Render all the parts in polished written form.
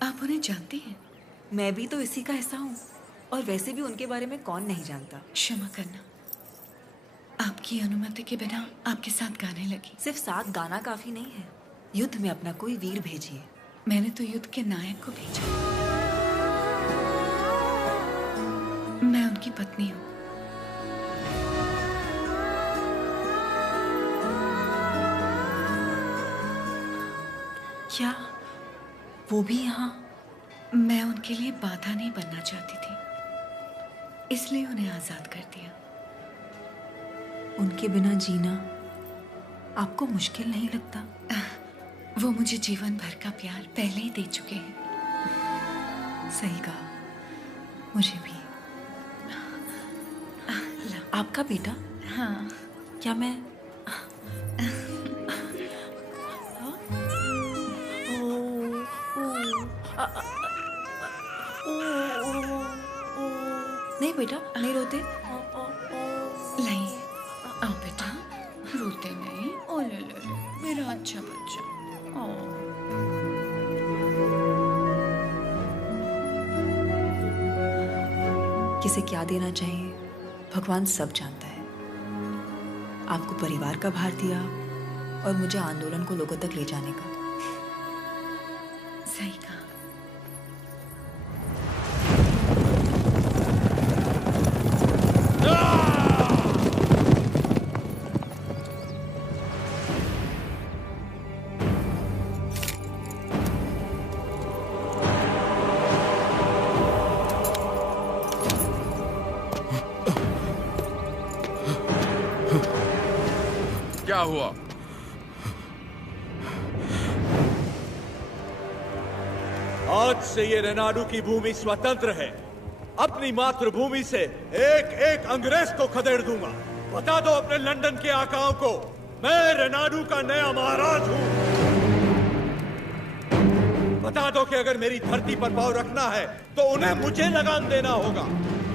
आप उन्हें जानती हैं? मैं भी तो इसी का हिस्सा हूँ। और वैसे भी उनके बारे में कौन नहीं जानता। क्षमा करना, आपकी अनुमति के बिना आपके साथ गाने लगी। सिर्फ साथ गाना काफी नहीं है, युद्ध में अपना कोई वीर भेजिए। मैंने तो युद्ध के नायक को भेजा। मैं उनकी पत्नी हूँ। क्या वो भी यहाँ? मैं उनके लिए बाधा नहीं बनना चाहती थी, इसलिए उन्हें आजाद कर दिया। उनके बिना जीना आपको मुश्किल नहीं लगता? वो मुझे जीवन भर का प्यार पहले ही दे चुके हैं। सही कहा, मुझे भी। आपका बेटा? हाँ। क्या मैं नहीं बेटा, नहीं रोते। लाइए, आओ बेटा, रोते नहीं। ओ ले ले ले, मेरा अच्छा बच्चा। ओ किसे क्या देना चाहिए भगवान सब जानता है। आपको परिवार का भार दिया और मुझे आंदोलन को लोगों तक ले जाने का। सही कहा। क्या हुआ? आज से ये रेनाडू की भूमि स्वतंत्र है। अपनी मातृभूमि से एक एक अंग्रेज को खदेड़ दूंगा। बता दो अपने लंदन के आकाओं को, मैं रेनाडू का नया महाराज हूं। बता दो कि अगर मेरी धरती पर पांव रखना है तो उन्हें मुझे लगाम देना होगा।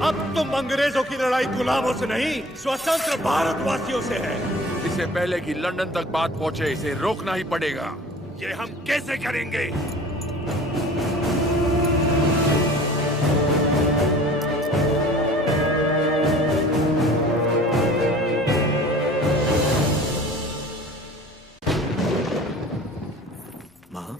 अब तुम अंग्रेजों की लड़ाई गुलामों से नहीं, स्वतंत्र भारतवासियों से है। इससे पहले कि लंदन तक बात पहुंचे, इसे रोकना ही पड़ेगा। ये हम कैसे करेंगे? माँ,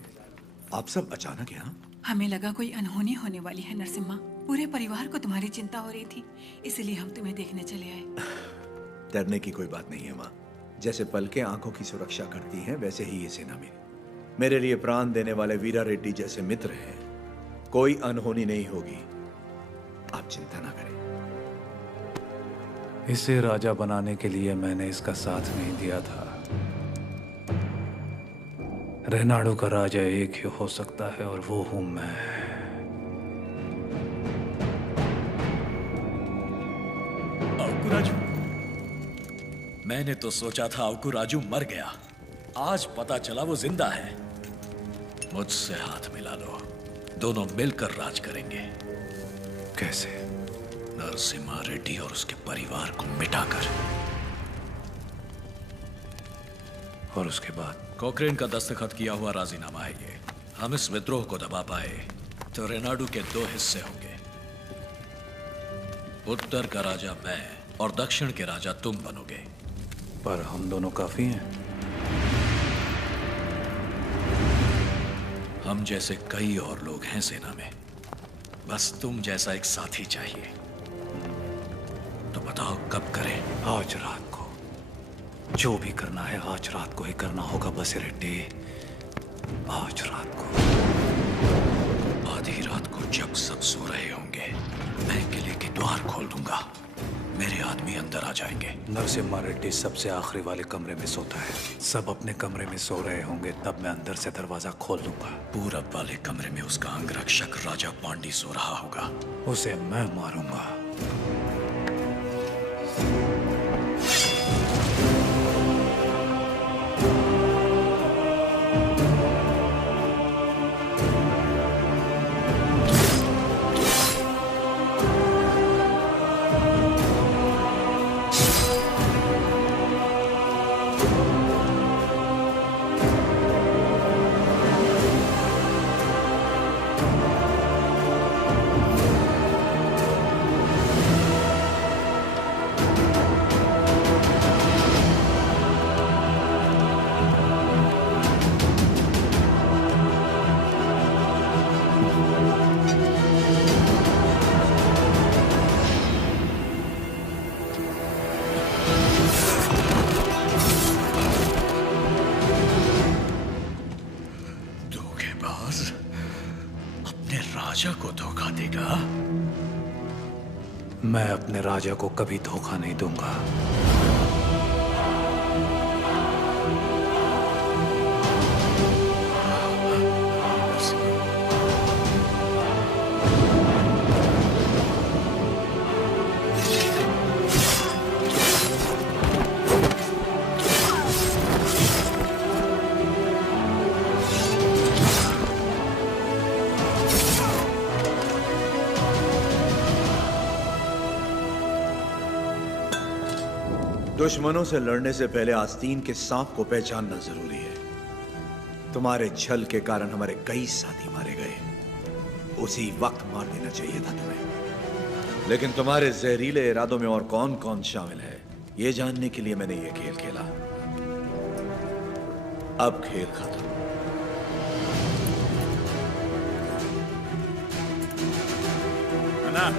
आप सब अचानक यहाँ? हमें लगा कोई अनहोनी होने वाली है नरसिम्हा। पूरे परिवार को तुम्हारी चिंता हो रही थी, इसलिए हम तुम्हें देखने चले आए। डरने की कोई बात नहीं है माँ। जैसे पलकें आंखों की सुरक्षा करती हैं, वैसे ही ये सेना मेरे लिए प्राण देने वाले वीरा रेड्डी जैसे मित्र हैं। कोई अनहोनी नहीं होगी, आप चिंता ना करें। इसे राजा बनाने के लिए मैंने इसका साथ नहीं दिया था। रेनाडू का राजा एक ही हो सकता है और वो हूं मैं। अकुराजू, मैंने तो सोचा था अकुराजू मर गया। आज पता चला वो जिंदा है। मुझसे हाथ मिला लो, दोनों मिलकर राज करेंगे। कैसे? नरसिम्हा रेड्डी और उसके परिवार को मिटाकर। और उसके बाद? कोक्रेन का दस्तखत किया हुआ राजीनामा है ये। हम इस विद्रोह को दबा पाए तो रेनाडू के दो हिस्से होंगे। उत्तर का राजा मैं और दक्षिण के राजा तुम बनोगे। पर हम दोनों काफी हैं। हम जैसे कई और लोग हैं सेना में, बस तुम जैसा एक साथी चाहिए। तो बताओ कब करें? आज रात को। जो भी करना है आज रात को ही करना होगा बस रेड्डी। आज रात को। आधी रात को जब सब सो रहे होंगे, मैं किले के द्वार खोल दूंगा। मेरे आदमी अंदर आ जाएंगे। नरसिम्हा रेड्डी सबसे आखिरी वाले कमरे में सोता है। सब अपने कमरे में सो रहे होंगे, तब मैं अंदर से दरवाजा खोल दूंगा। पूरब वाले कमरे में उसका अंगरक्षक राजा पांडी सो रहा होगा। उसे मैं मारूंगा। अपने राजा को धोखा देगा? मैं अपने राजा को कभी धोखा नहीं दूंगा। दुश्मनों से लड़ने से पहले आस्तीन के सांप को पहचानना जरूरी है। तुम्हारे छल के कारण हमारे कई साथी मारे गए। उसी वक्त मार देना चाहिए था तुम्हें। लेकिन तुम्हारे जहरीले इरादों में और कौन कौन शामिल है, यह जानने के लिए मैंने यह खेल खेला। अब खेल खत्म। ना,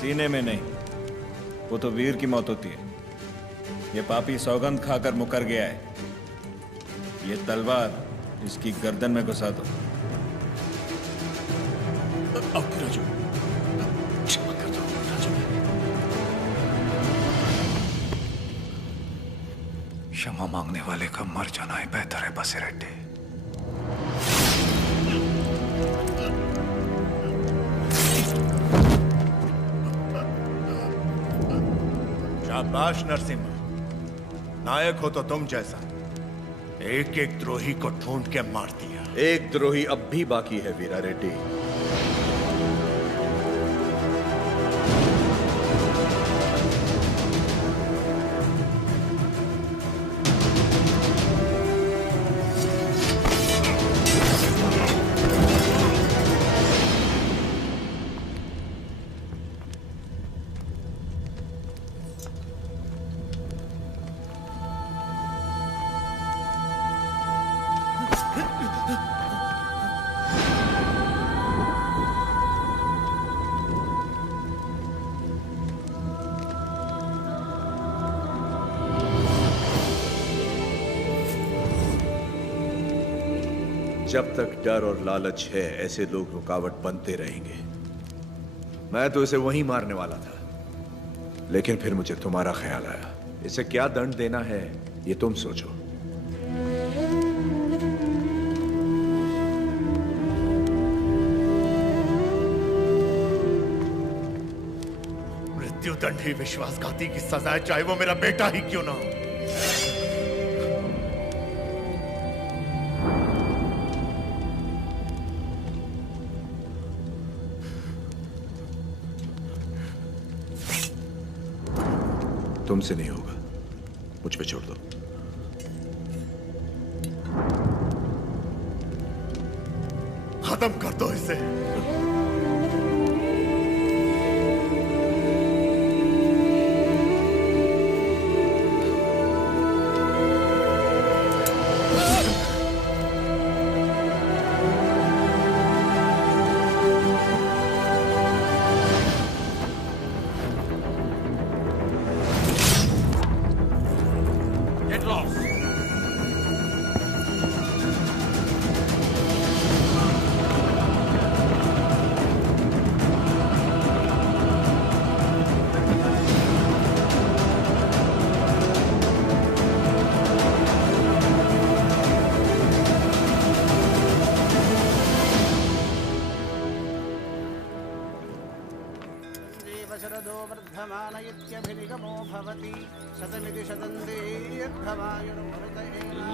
सीने में नहीं, वो तो वीर की मौत होती है। ये पापी सौगंध खाकर मुकर गया है। ये तलवार इसकी गर्दन में घुसा दो। राजू, क्षमा कर दो राजू। क्षमा मांगने वाले का मर जाना ही बेहतर है बसिरेड्डी। शाबाश नरसिम्हा, नायक हो तो तुम जैसा। एक एक द्रोही को ढूंढ के मार दिया। एक द्रोही अब भी बाकी है वीरा रेड्डी। जब तक डर और लालच है, ऐसे लोग रुकावट बनते रहेंगे। मैं तो इसे वहीं मारने वाला था, लेकिन फिर मुझे तुम्हारा ख्याल आया। इसे क्या दंड देना है, ये तुम सोचो। मृत्युदंड ही विश्वासघाती की सजा है, चाहे वो मेरा बेटा ही क्यों ना हो। तुमसे नहीं होगा, मुझ पे छोड़ दो। खत्म कर दो इसे।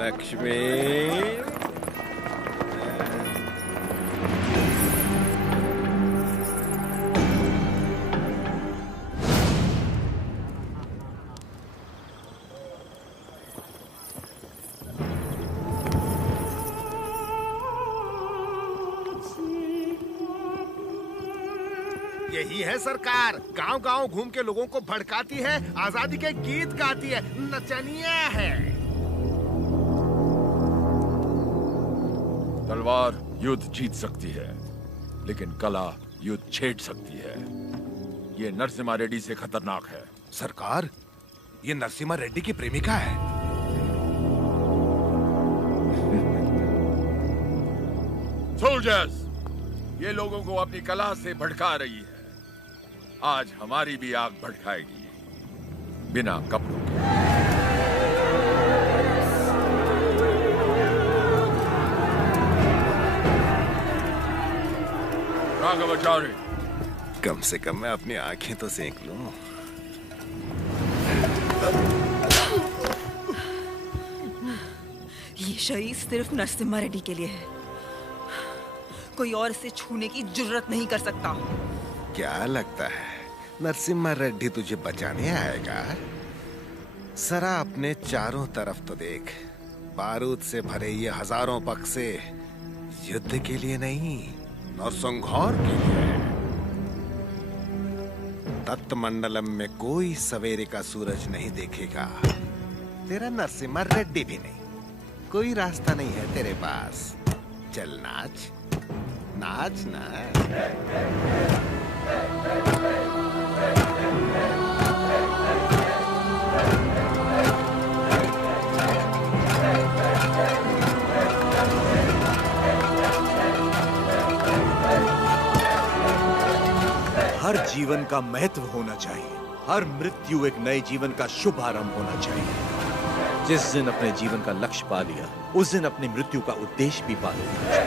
लक्ष्मी, यही है सरकार, गांव गांव घूम के लोगों को भड़काती है, आजादी के गीत गाती है, नचनिया है। तलवार युद्ध जीत सकती है, लेकिन कला युद्ध छेड़ सकती है। ये नरसिम्हा रेड्डी से खतरनाक है। सरकार, ये नरसिम्हा रेड्डी की प्रेमिका है। सोल्जर्स, ये लोगों को अपनी कला से भड़का रही है। आज हमारी भी आग भड़काएगी, बिना कपड़ों के। राघवाचार्य, कम से कम मैं अपनी आंखें तो सेक लूं। ये शरीर सिर्फ नरसिम्हा रेड्डी के लिए है। कोई और इसे छूने की जुर्रत नहीं कर सकता। क्या लगता है नरसिम्हा रेड्डी तुझे बचाने आएगा? जरा अपने चारों तरफ तो देख। बारूद से भरे ये हजारों बक्से युद्ध के लिए नहीं, नरसंहार के लिए। तत्मंडलम में कोई सवेरे का सूरज नहीं देखेगा। तेरा नरसिम्हा रेड्डी भी नहीं। कोई रास्ता नहीं है तेरे पास। चल नाच, नाच ना। हर जीवन का महत्व होना चाहिए। हर मृत्यु एक नए जीवन का शुभ आरंभ होना चाहिए। जिस दिन अपने जीवन का लक्ष्य पा लिया, उस दिन अपनी मृत्यु का उद्देश्य भी पा लेना चाहिए।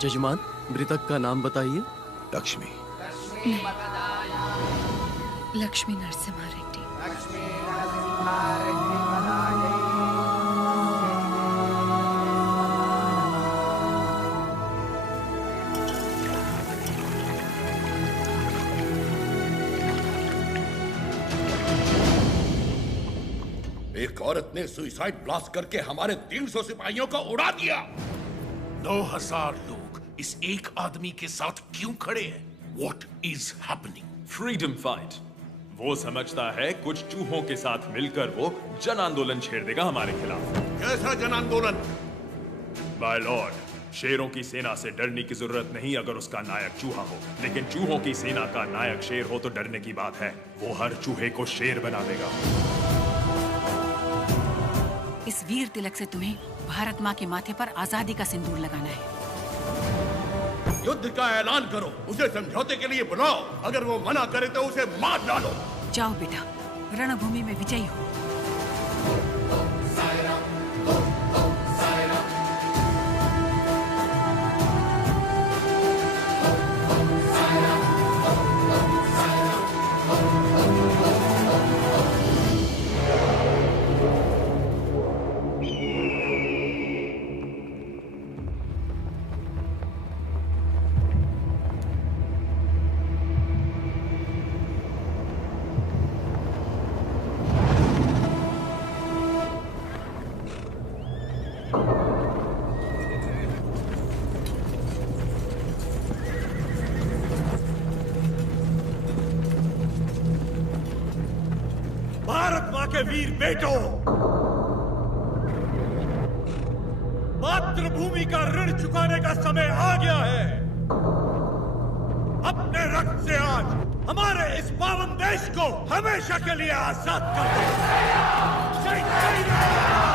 जजमान, मृतक का नाम बताइए। लक्ष्मी। लक्ष्मी नरसिम्हा रेड्डी। एक औरत ने सुसाइड ब्लास्ट करके हमारे 300 सिपाहियों को उड़ा दिया। 9000 लोग इस एक आदमी के साथ क्यों खड़े हैं? What is happening? Freedom fight. वो समझता है कुछ चूहों के साथ मिलकर वो जन आंदोलन छेड़ देगा हमारे खिलाफ। कैसा जन आंदोलन? माय लॉर्ड, शेरों की सेना से डरने की जरूरत नहीं अगर उसका नायक चूहा हो, लेकिन चूहों की सेना का नायक शेर हो तो डरने की बात है। वो हर चूहे को शेर बना देगा। इस वीर तिलक से तुम्हें भारत माँ के माथे पर आजादी का सिंदूर लगाना है। युद्ध का ऐलान करो, उसे समझौते के लिए बुलाओ। अगर वो मना करे तो उसे मार डालो। जाओ बेटा, रणभूमि में विजयी हो। भारत मां के वीर बेटों, मातृभूमि का ऋण चुकाने का समय आ गया है। अपने रक्त से आज हमारे इस पावन देश को हमेशा के लिए आजाद कर दो। जय जय Ram.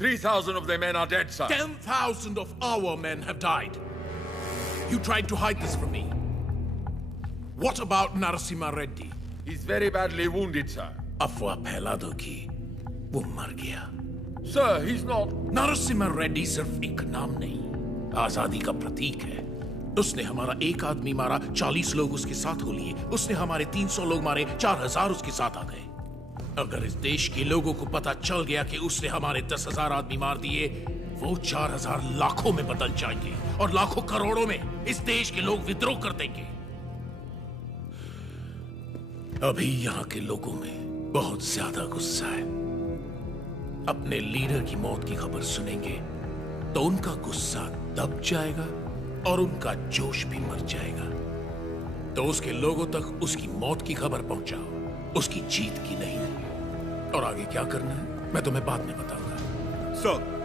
3,000 of their men are dead, sir. 10,000 of our men have died. You tried to hide this from me. What about Narasimha Reddy? He's very badly wounded, sir. अफवाह फैला दो कि वो मर गया. Sir, he's not. Narasimha Reddy सिर्फ एक नाम नहीं, आजादी का प्रतीक है. उसने हमारा एक आदमी मारा, 40 लोग उसके साथ हो लिए. उसने हमारे 300 लोग मारे, 4,000 उसके साथ आ गए. अगर इस देश के लोगों को पता चल गया कि उसने हमारे 10,000 आदमी मार दिए, वो 4,000 लाखों में बदल जाएंगे और लाखों करोड़ों में इस देश के लोग विद्रोह कर देंगे. अभी यहाँ के लोगों में बहुत ज्यादा गुस्सा है. अपने लीडर की मौत की खबर सुनेंगे तो उनका गुस्सा दब जाएगा और उनका जोश भी मर जाएगा. तो उसके लोगों तक उसकी मौत की खबर पहुंचाओ, उसकी जीत की नहीं. और आगे क्या करना है मैं तुम्हें बाद में बताऊंगा. सर,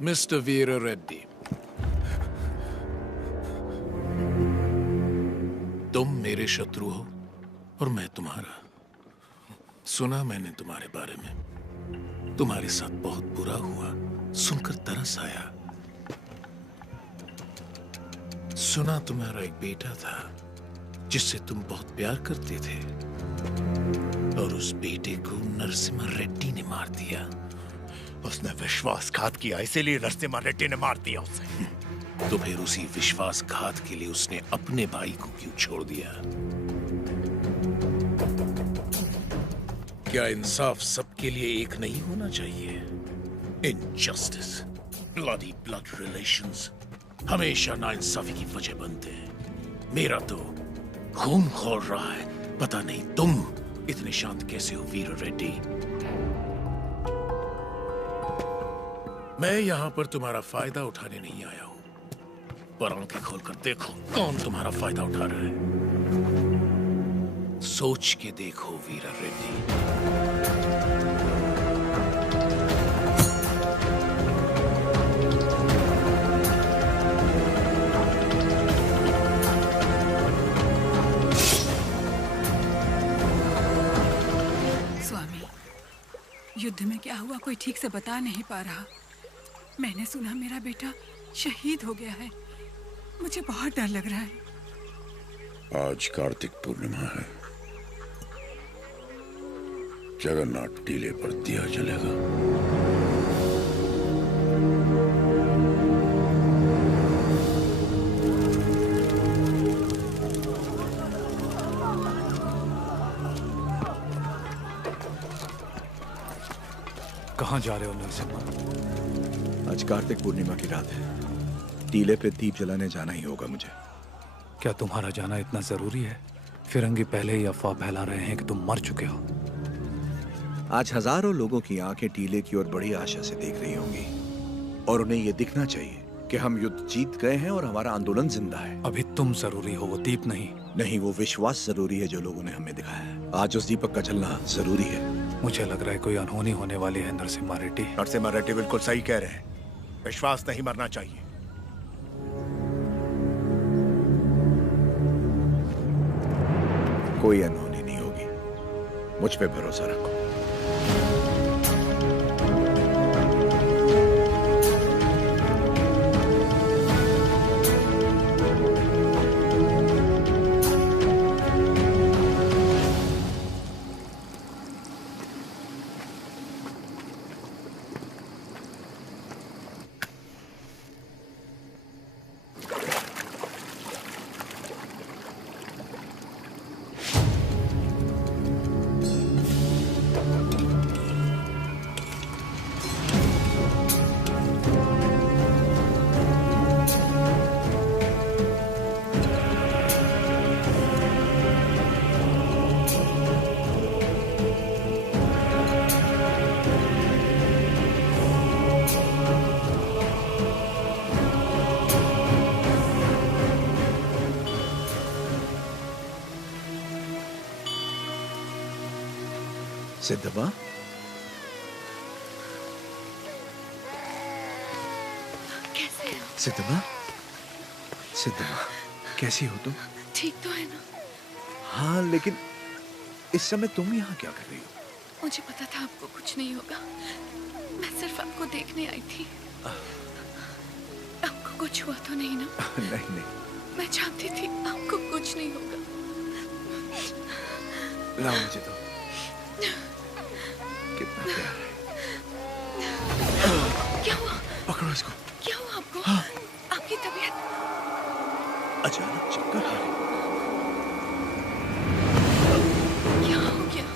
मिस्टर वीरा रेड्डी, तुम मेरे शत्रु हो और मैं तुम्हारा. सुना मैंने तुम्हारे बारे में. तुम्हारे साथ बहुत बुरा हुआ, सुनकर तरस आया. सुना तुम्हारा एक बेटा था जिससे तुम बहुत प्यार करते थे और उस बेटे को नरसिम्हा रेड्डी ने मार दिया. उसने विश्वासघात किया, इसीलिए नरसिम्हा रेड्डी ने मार दिया उसे. तो फिर उसी विश्वासघात के लिए उसने अपने भाई को क्यों छोड़ दिया? क्या इंसाफ सबके लिए एक नहीं होना चाहिए? इनजस्टिस, ब्लडी ब्लड रिलेशंस हमेशा नाइंसाफी की वजह बनते हैं. मेरा तो खून खौल रहा है. पता नहीं तुम इतने शांत कैसे हो वीरा रेड्डी. मैं यहां पर तुम्हारा फायदा उठाने नहीं आया हूं, पर आंखें खोलकर देखो कौन तुम्हारा फायदा उठा रहा है. सोच के देखो वीरा रेड्डी. स्वामी, युद्ध में क्या हुआ कोई ठीक से बता नहीं पा रहा. मैंने सुना मेरा बेटा शहीद हो गया है. मुझे बहुत डर लग रहा है. आज कार्तिक पूर्णिमा है. जगन्नाथ टीले पर दिया जलेगा. कहाँ जा रहे हो नरसिम्हा? आज कार्तिक पूर्णिमा की रात है। टीले पे दीप जलाने जाना ही होगा मुझे। क्या तुम्हारा जाना इतना जरूरी है? फिरंगी पहले ही अफवाह फैला रहे हैं कि तुम मर चुके हो। आज हजारों लोगों की आंखें टीले की ओर बड़ी आशा से देख रही होंगी और उन्हें यह दिखना चाहिए कि हम युद्ध जीत गए हैं और हमारा आंदोलन जिंदा है। अभी तुम जरूरी हो, वो दीप नहीं। नहीं, वो विश्वास जरूरी है जो लोगों ने हमें दिखाया है। आज उस दीपक का जलना जरूरी है। मुझे लग रहा है कोई अनहोनी होने वाली है नरसिम्हा रेड्डी। नरसिम्हा रेड्डी बिल्कुल सही कह रहे हैं। विश्वास नहीं मरना चाहिए। कोई अनहोनी नहीं होगी, मुझ पे भरोसा रखो। सिद्धम्मा, कैसे हो? सिद्धम्मा, सिद्धम्मा, कैसी हो तुम? ठीक तो है ना? हाँ, लेकिन इस समय तुम यहाँ क्या कर रही हो? मुझे पता था आपको कुछ नहीं होगा। मैं सिर्फ आपको देखने आई थी। आपको कुछ हुआ तो नहीं ना? नहीं नहीं। मैं जानती थी आपको कुछ नहीं होगा। लाओ मुझे तो। कितना प्यार है। क्या हुआ? पकड़ो इसको। क्या हुआ आपको? हाँ। आपकी तबीयत? अचानक चक्कर आ रही। क्या हो गया?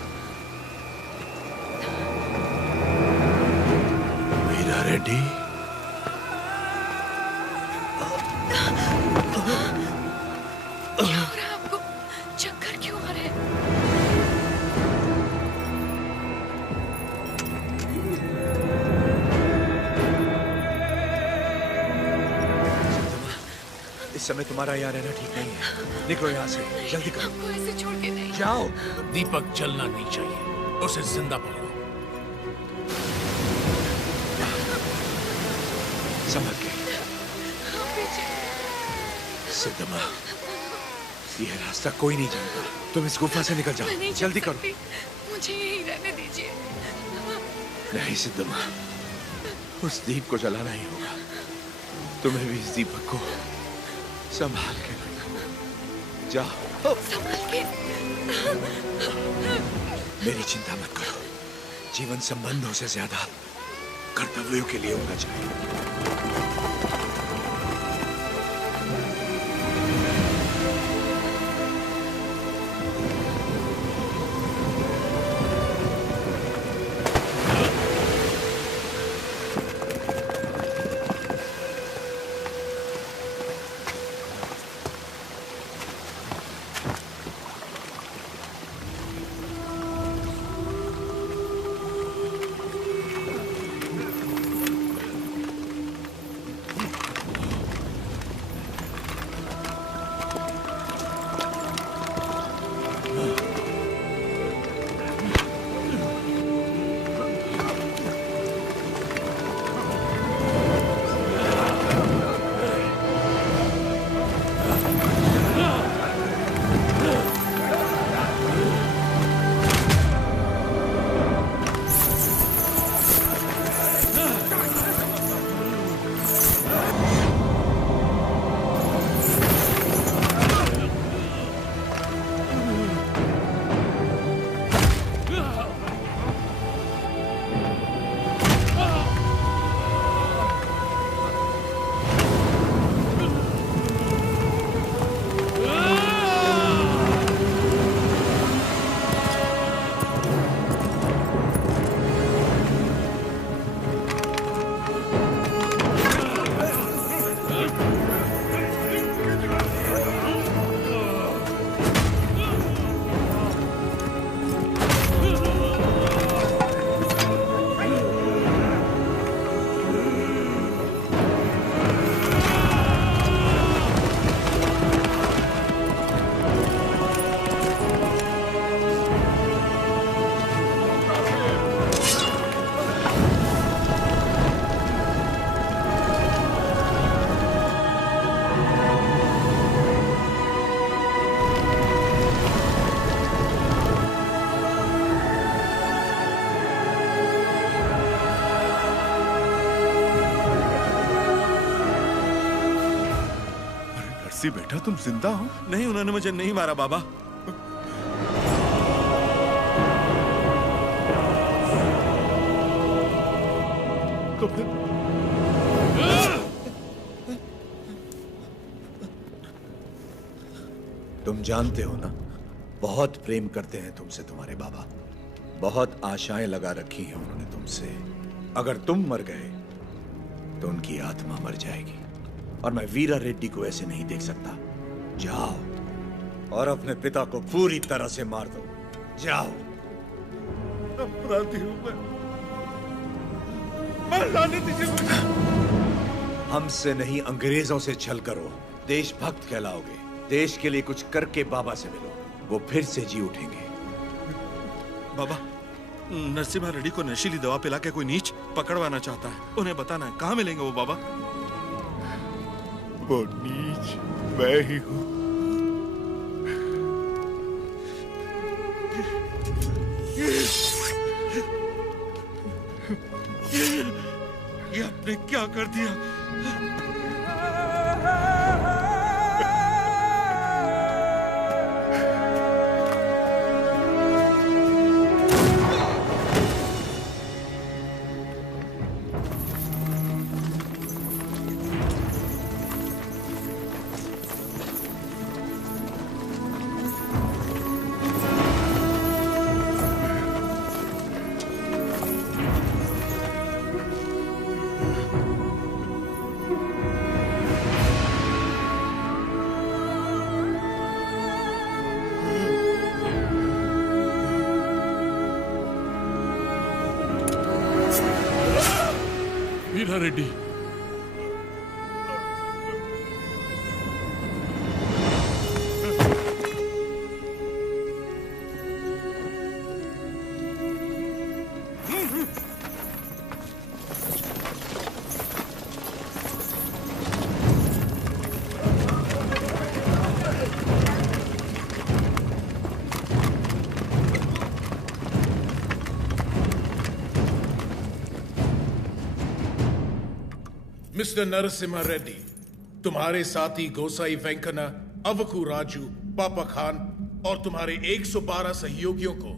वीरा रेड्डी। क्या हो रहा है आपको? चक्कर क्यों आ रहे हैं? इस समय तुम्हारा यहाँ रहना ठीक नहीं है। निकलो यहाँ से, जल्दी करो। आपको ऐसे छोड़ के नहीं। जाओ। दीपक जलना नहीं चाहिए, उसे जिंदा पकड़ो। संभल के। सिद्धम्मा, ये रास्ता कोई नहीं जानता। तुम इस गुफा से निकल जाओ, जल्दी करो। मुझे यहीं रहने दीजिए। नहीं सिद्धम्मा, उस दीप को जलाना ही होगा। तुम्हें भी इस दीपक को संभाल के रखो। जाओ। संभाल के। मेरी चिंता मत करो। जीवन संबंधों से ज्यादा कर्तव्यों के लिए होना चाहिए। नरसी बेटा, तुम जिंदा हो? नहीं, उन्होंने मुझे नहीं मारा बाबा। तो फिर तुम जानते हो ना, बहुत प्रेम करते हैं तुमसे तुम्हारे बाबा। बहुत आशाएं लगा रखी हैं उन्होंने तुमसे। अगर तुम मर गए तो उनकी आत्मा मर जाएगी, और मैं वीरा रेड्डी को ऐसे नहीं देख सकता। जाओ और अपने पिता को पूरी तरह से मार दो। जाओ। अपराधी हूं मैं लाने दीजिए मुझे। हमसे नहीं, अंग्रेजों से छल करो, देशभक्त कहलाओगे। देश के लिए कुछ करके बाबा से मिलो, वो फिर से जी उठेंगे। बाबा, नरसिम्हा रेड्डी को नशीली दवा पिला के कोई नीच पकड़वाना चाहता है। उन्हें बताना है कहाँ मिलेंगे वो बाबा। वो नीच मैं ही हूं। ये आपने क्या कर दिया? वीरा रेड्डी, मिस्टर नरसिम्हा रेड्डी, तुम्हारे साथी गोसाई वेंकना, अवकू राजू, पापा खान और तुम्हारे 112 सहयोगियों को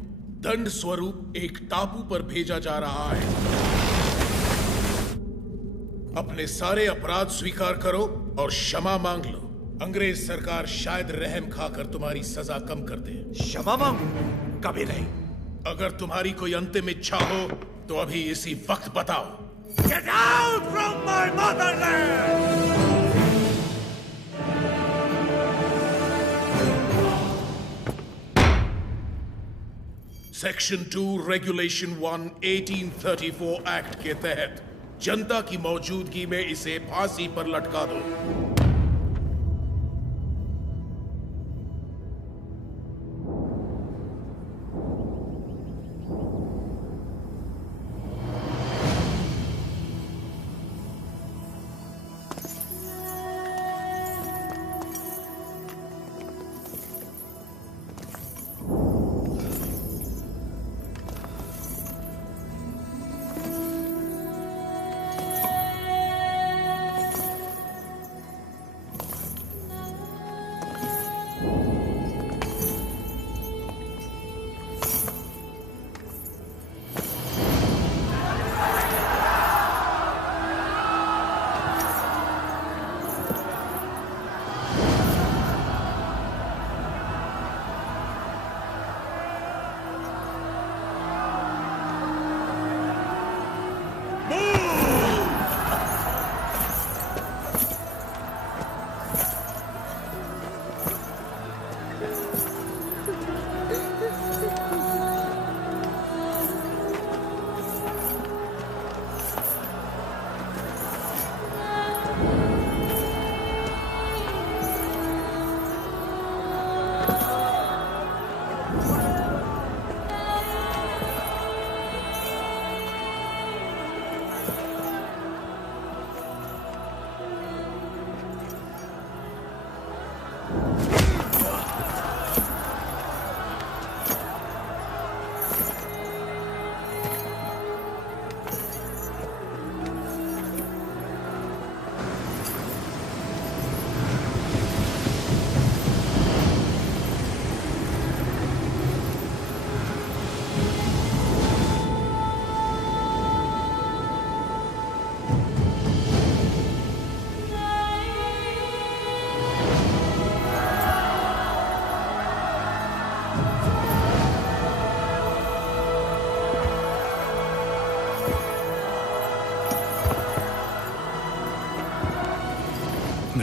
दंड स्वरूप एक टापू पर भेजा जा रहा है। अपने सारे अपराध स्वीकार करो और क्षमा मांग लो। अंग्रेज सरकार शायद रहम खाकर तुम्हारी सजा कम कर दे। क्षमा मांगू? कभी नहीं। अगर तुम्हारी कोई अंतिम इच्छा हो तो अभी इसी वक्त बताओ। Get out from my motherland! Section 2 regulation 1 1834 act के तहत जनता की मौजूदगी में इसे फांसी पर लटका दो।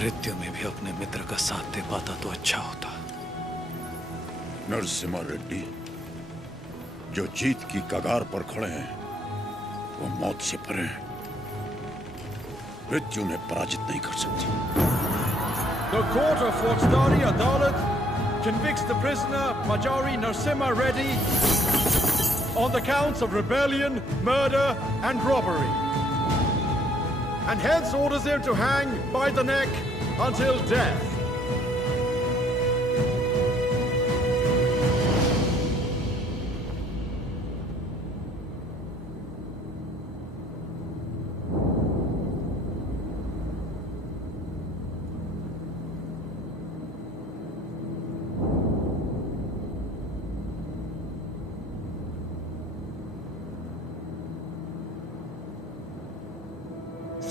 मृत्यु में भी अपने मित्र का साथ दे पाता तो अच्छा होता। नरसिम्हा रेड्डी जो जीत की कगार पर खड़े हैं वो मौत से परे हैं। मृत्यु उन्हें पराजित नहीं कर सकती। The court of Faujdari Adalat convicts the prisoner Majari Narasimha Reddy on the counts of rebellion, murder and robbery, and hence orders him to hang by the neck until death.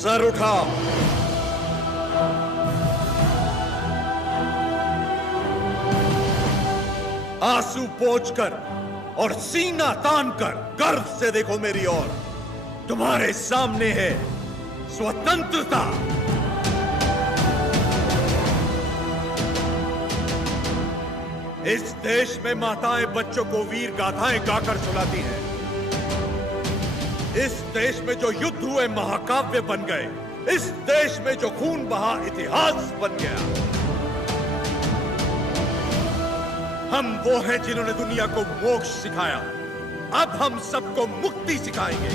Sir उठाओ। आंसू पोंछकर और सीना तानकर गर्व से देखो मेरी ओर। तुम्हारे सामने है स्वतंत्रता। इस देश में माताएं बच्चों को वीर गाथाएं गाकर सुनाती हैं। इस देश में जो युद्ध हुए महाकाव्य बन गए। इस देश में जो खून बहा इतिहास बन गया। हम वो हैं जिन्होंने दुनिया को मोक्ष सिखाया। अब हम सबको मुक्ति सिखाएंगे।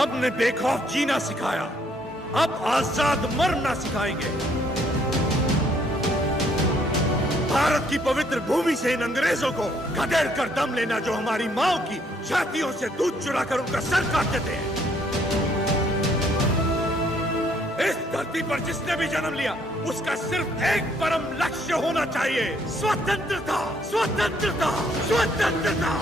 हमने बेखौफ जीना सिखाया। अब आजाद मरना सिखाएंगे। भारत की पवित्र भूमि से इन अंग्रेजों को खदेड़ कर दम लेना जो हमारी माओ की छातियों से दूध चुराकर उनका सर काट देते हैं। इस धरती पर जिसने भी जन्म लिया उसका सिर्फ एक परम लक्ष्य होना चाहिए, स्वतंत्रता, स्वतंत्रता, स्वतंत्रता।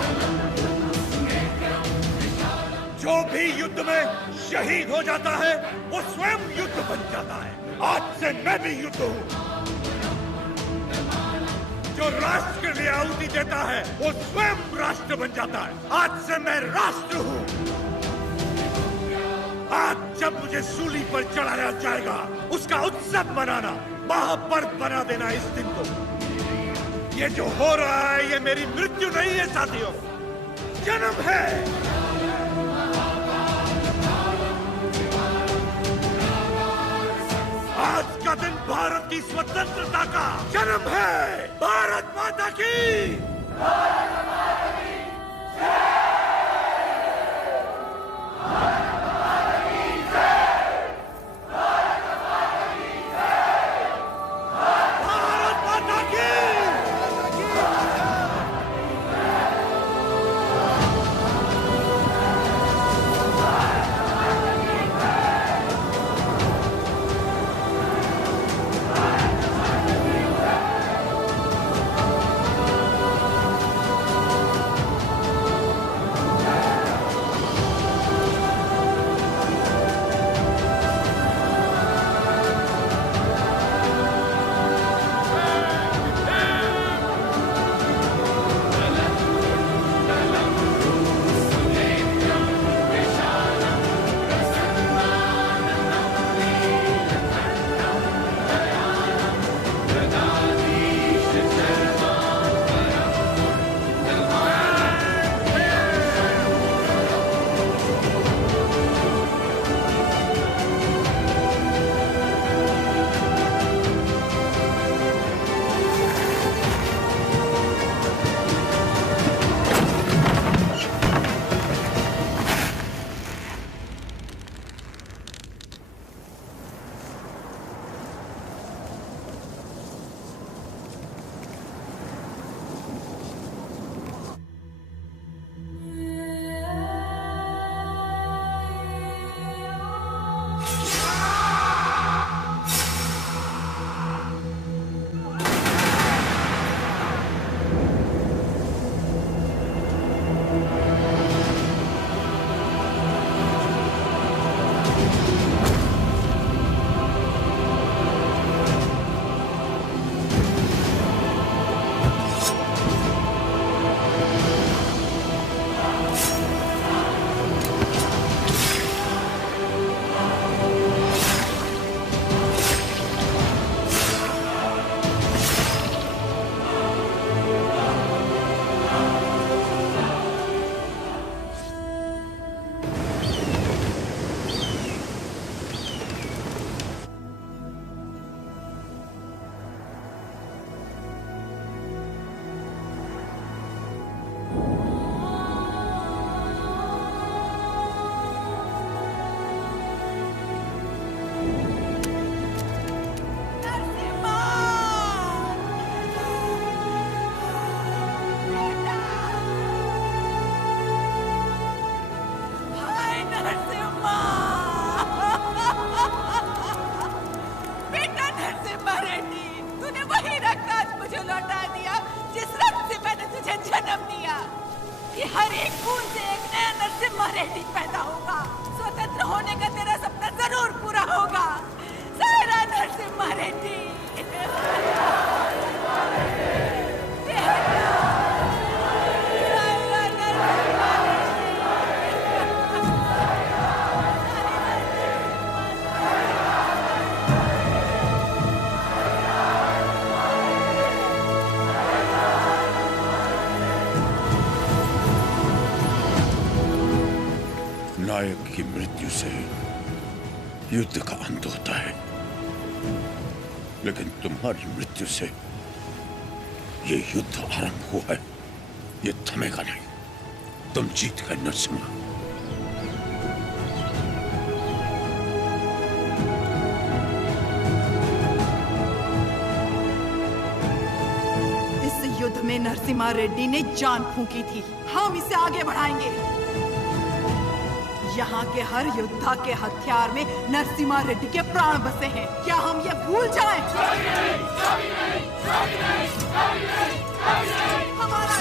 जो भी युद्ध में शहीद हो जाता है वो स्वयं युद्ध बन जाता है। आज से मैं भी युद्ध हूँ। जो राष्ट्र के लिए आहुति देता है वो स्वयं राष्ट्र बन जाता है। आज से मैं राष्ट्र हूँ। आज जब मुझे सूली पर चढ़ाया जाएगा उसका उत्सव मनाना, महापर्व बना देना इस दिन को। ये जो हो रहा है ये मेरी मृत्यु नहीं है साथियों, जन्म है। आज का दिन भारत की स्वतंत्रता का जन्म है। भारत माता की कि हर एक खून से एक नया नरसिम्हा रेड्डी पैदा होगा। स्वतंत्र होने का तेरा सपना जरूर पूरा होगा। सायरा नरसिम्हा रेड्डी। नायक की मृत्यु से युद्ध का अंत होता है, लेकिन तुम्हारी मृत्यु से ये युद्ध आरंभ हुआ है। ये थमेगा नहीं। तुम जीत गए नरसिम्हा। इस युद्ध में नरसिम्हा रेड्डी ने जान फूंकी थी। हम इसे आगे बढ़ाएंगे। यहाँ के हर योद्धा के हथियार में नरसिम्हा रेड्डी के प्राण बसे हैं। क्या हम ये भूल जाएं? हमारा